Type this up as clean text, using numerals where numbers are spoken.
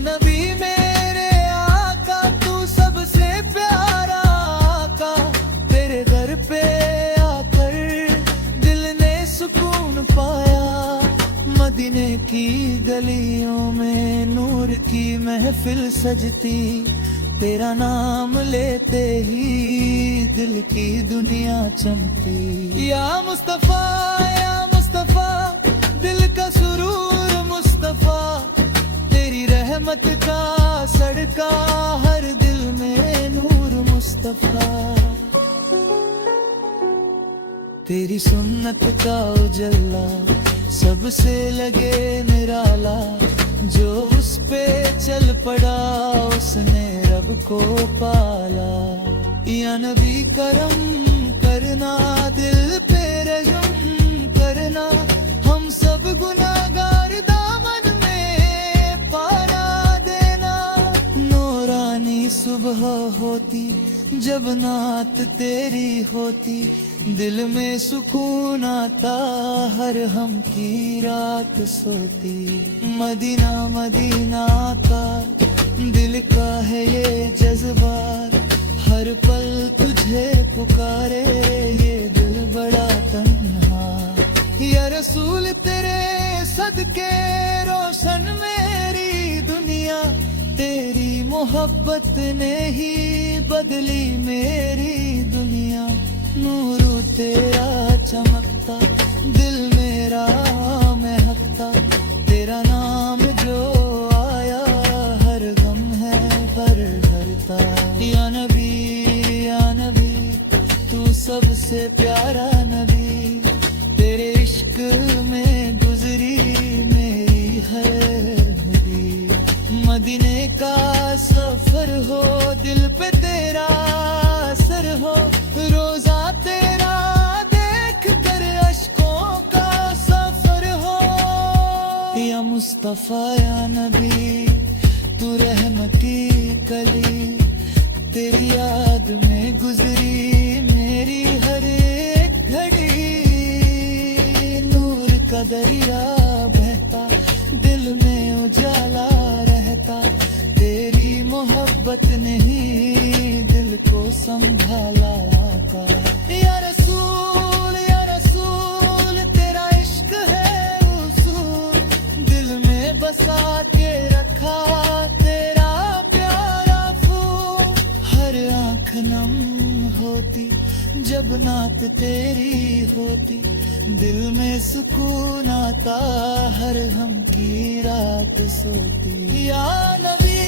नबी मेरे आका तू सबसे प्यारा आका, तेरे दर पे आकर दिल ने सुकून पाया। मदीने की गलियों में नूर की महफिल सजती, तेरा नाम लेते ही दिल की दुनिया चमकती। या मुस्तफा दिल का सुरूर मुस्तफा, तेरी रहमत का सड़का हर दिल में नूर मुस्तफा। तेरी सुन्नत का उजला सबसे लगे निराला, जो उस पे चल पड़ा उसने रब को पाला। या नबी करम करना, दिल पे रहम करना, हम सब गुनाहगार दामन में पारा देना। नूरानी सुबह होती जब नात तेरी होती, दिल में सुकून आता हर हम की रात सोती। मदीना मदीना का दिल का है ये जज्बात, हर पल तुझे पुकारे ये दिल बड़ा तन्हा। या रसूल तेरे सदके रोशन मेरी दुनिया, तेरी मोहब्बत ने ही बदली मेरी दुनिया। नूर तेरा चमकता, दिल मेरा महकता, तेरा नाम जो आया हर गम है भर भरता। या नबी तू सबसे प्यारा नबी, तेरे इश्क में गुजरी मेरी हर नबी। मदीने का सफर हो, दिल पे तेरा असर हो, रोजा तेरा देख कर अश्कों का सफर हो। या मुस्तफा या नबी तू रहमती कली, तेरी याद में गुजरी मेरी हर एक घड़ी। नूर का दरिया बहता, दिल में उजाला रहता, तेरी मोहब्बत ने ही दिल को संभाला का। या रसूल तेरा इश्क है उसूल, दिल में बसा के रखा तेरा प्यारा फूल। हर आँख नम होती जब नात तेरी होती, दिल में सुकून आता हर हम की रात सोती। या नबी